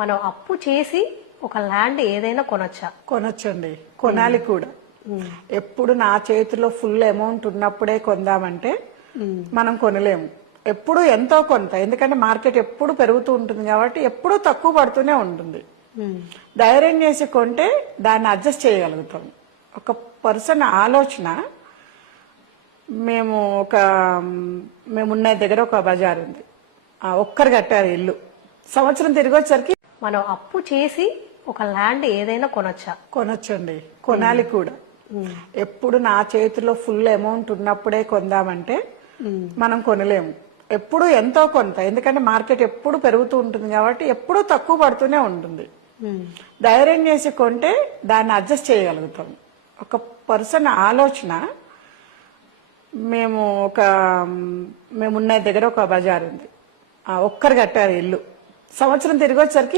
మనం అప్పు చేసి ఒక ల్యాండ్ ఏదైనా కొనొచ్చా? కొనొచ్చండి, కొనాలి కూడా. ఎప్పుడు నా చేతిలో ఫుల్ అమౌంట్ ఉన్నప్పుడే కొందామంటే మనం కొనలేము. ఎప్పుడు ఎంతో కొంత, ఎందుకంటే మార్కెట్ ఎప్పుడు పెరుగుతూ ఉంటుంది కాబట్టి ఎప్పుడు తక్కువ పడుతూనే ఉంటుంది. ధైర్యం చేసి కొంటే దాన్ని అడ్జస్ట్ చేయగలుగుతాం. ఒక పర్సన్ ఆలోచన, మేమున్న దగ్గర ఒక బజార్ ఉంది, ఒక్కరు కట్టారు ఇల్లు. సంవత్సరం తిరిగి వచ్చేసరికి మనం అప్పు చేసి ఒక ల్యాండ్ ఏదైనా కొనొచ్చా? కొనొచ్చండి, కొనాలి కూడా. ఎప్పుడు నా చేతిలో ఫుల్ అమౌంట్ ఉన్నప్పుడే కొందామంటే మనం కొనలేము. ఎప్పుడు ఎంతో కొంత, ఎందుకంటే మార్కెట్ ఎప్పుడు పెరుగుతూ ఉంటుంది కాబట్టి ఎప్పుడు తక్కువ పడుతూనే ఉంటుంది. ధైర్యం చేసి కొంటే దాన్ని అడ్జస్ట్ చేయగలుగుతాం. ఒక పర్సన్ ఆలోచన, మేమున్న దగ్గర ఒక బజార్ ఉంది, ఒక్కరు కట్టారు ఇల్లు. సంవత్సరం తిరిగి వచ్చేసరికి